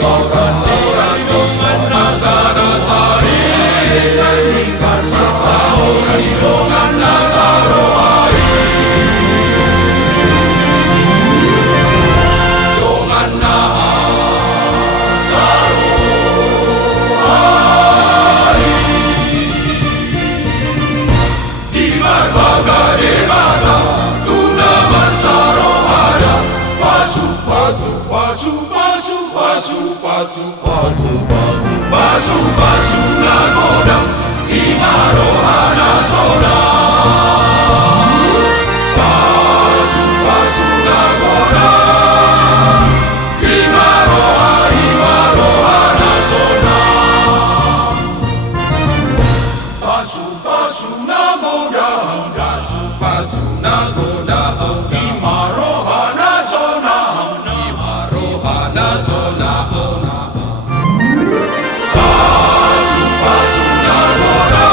seseorang dengan Nasari, meninggal seseorang dengan Nasarohai, dengan Nasarohai. Di berbagai negara tuna Nasarohada, pasu pasu pasu pasu pasu pasu pasu pasu pasu pasu nagoda Imarohana soda, pasu pasu nagoda Imarohana soda, pasu pasu nagoda pasu pasu nagoda Imarohana soda, Imarohana soda. Pasu pasu nagoda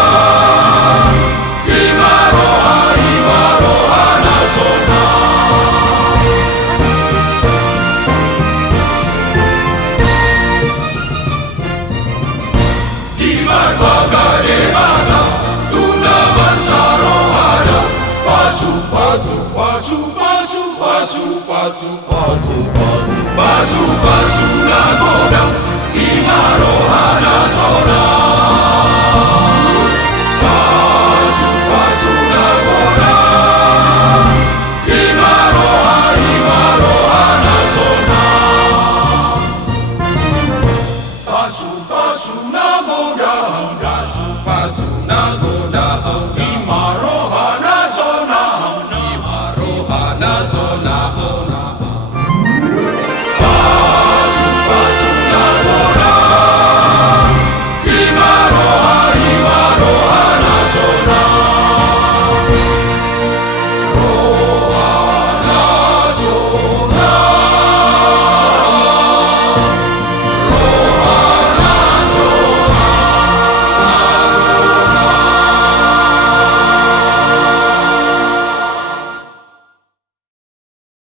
Imarohana soda. Di berbagai negara tuna Nasarohada, pasu pasu pasu pasu pasu pasu